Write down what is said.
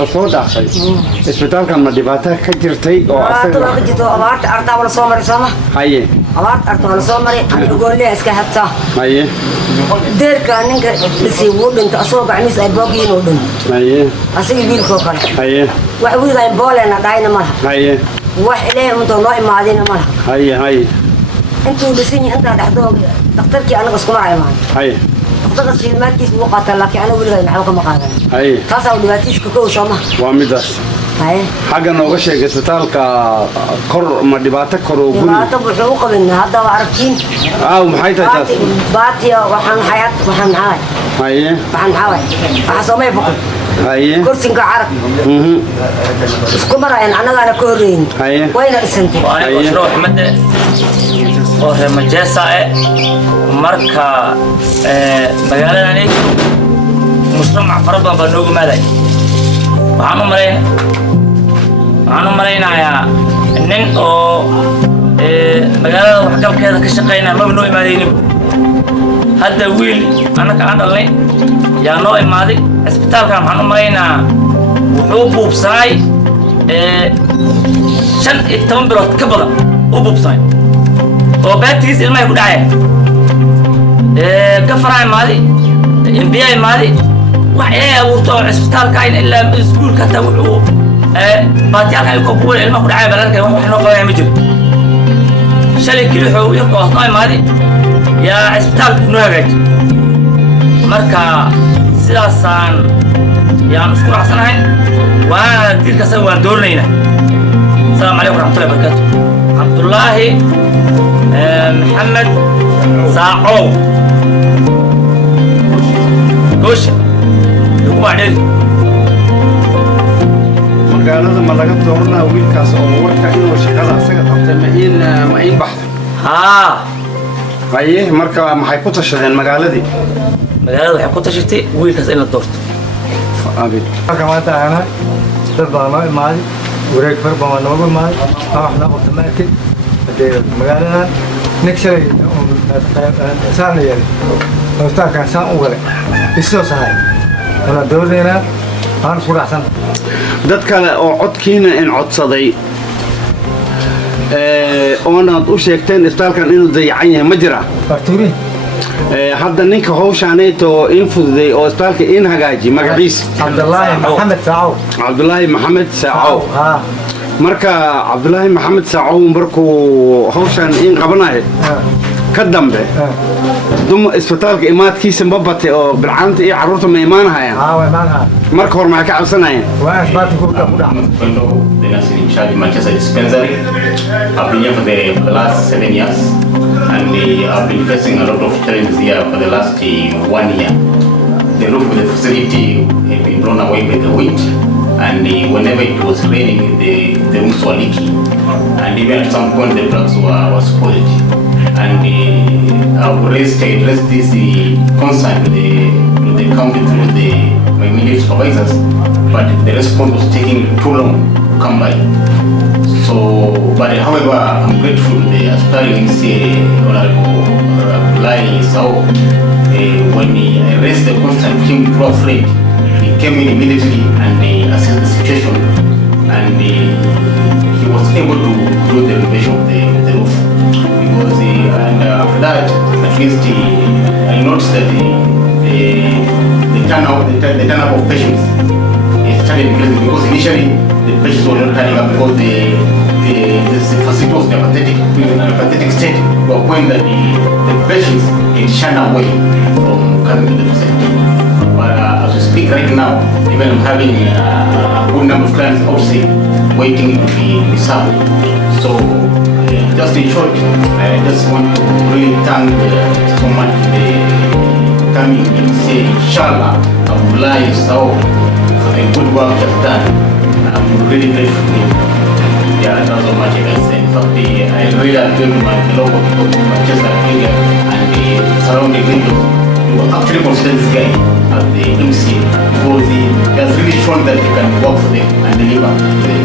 la soo dhaafay isbitaalkan ma dhibaato ka jirtay oo asaga ka jirto abaarta arda wala soo maray sama haye abaarta arda wala soo maray anigu goolay iska habta haye deerka ninka si uu dhinto asoo gacmiis ay boogiin oo dhin haye asiga wiilko kale haye wax wiilay boolena dhayna ma haye wax ilaahay inta loo imaadina ma haye haye intuu dhisin inta dhaxdoo daktarkii anaga isku maaymaan haye daktarka silmaadkiis uu qaataa laakiin anigu wiilay maxaa ka maqaadan haye taas oo dhibaatiis ka koow sama waa midaas haye xagga nooga sheegay isbitaalka kor ma dhibaato kor oo guri dhibaato wuxuu u qabinaa hadda waa aragtiin maxay tahay taas baatiya waxaan hayad waxaan haay haye waxaan haay waxa soomay boqol haye kursiga carab isku marayaan anagana ka horeeyeen haye wayna isantay haye ruux made oo remajeesa marka magaaladani mujtamac fara badan baa noogu maaday waxaan u malaynayaa nin oo magaalada waxgalkeeda ka shaqaynaya maba noo imaadaynin hadda wiil annaka aan dhalnay yaa noo imaaday cisbitaalkan waxaan u malaynayaa wuxuu buubsanay 15 bilood ka badan u buubsanay oo baatigiis ilmahay ku dhacaya gafaraa imaaday imbiyaa imaaday wax ilaahay abuurto oo cisbitaalka ayn ilaa iskuulka hataa wuxuu baatiyaalka ay kuwa ilmaha ku dhacaya balarkay wax noo qabanaya ma jiro shalay kili wuxuu yarku hoos noo imaaday yaa cisbitaalka noo hagaaji marka sidaasaan yaan isku raacsanahay waana dilkaasa waan doornaynaa asalaamu calaykum waraxmatullahi wabarakaatu cabdullaahi maxamed saacow gooshi magaalada ma laga dooranaa wiilkaas oo warka inuu shaqada asaga qabtay ma in baxdo haa haye marka maxay ku tashadeen magaaladii waxay ku tashatay wiilkaas in la doorto halka maanta ahana dad baa noo imaaday wareeg far baa noogu imaaday waxna qabta ma arkid hadee magaaladan nin shalay saan yeelay hoostaalkan saan u galay isoo sahay wala doornayna aan isku raacsan dad kale oo codkiina in codsaday oonaad u sheegteen isbitaalkan inuu dayacan yahay ma jira Arturi hadda ninka hawshaaneeto in fududay oo isbitaalka in hagaaji magaciisa Abdullaahi Maxamed Saacow Cabdullaahi Maxamed Saacow marka Cabdullaahi Maxamed Saacow markuu hawshaan in qabanayo ka dambe dum isbitaalka imaadkiisa ma batay oo bilcaanta iyo carruurta ma imaanayaan way imaanayaan marka hore maxay ka cabsanayeen waa isbitaalka ku dhac the nurse in charge of Manchester Dispensary. I've been here for the last 7 years and I've been facing a lot of challenges here for the last 1 year. The roof of the facility had been blown away by the wind and whenever it was raining the rooms were leaky and even at some point the plugs were spoiled. And I've addressed this concern to the county through my immediate supervisors, but the response was taking too long to come by. So, but however, I'm grateful to the aspiring Honorable Abdullahi Sao. When I raised the concern to him through a friend, he came in immediately and assessed the situation, and he was able to do the renovation of the roof. Because and after that, at least I noticed that the turnout of patients started increasing, because initially the patients were not turning up because the facility was in a pathetic state to a point that the patients had shunned away from coming to the facility. But as we speak right now, even I'm having a good number of clients outside waiting to be served. So just in short, I just want to really thank so much the coming and say inshallah Abdullahi Sao for the good work you've done. I'm really grateful to him. Yeah, that's so much I can say. In fact, I really appeal to my local people from Manchester area and the surrounding region to actually consider this guy as the MC because he has really shown that he can work for them and deliver for them.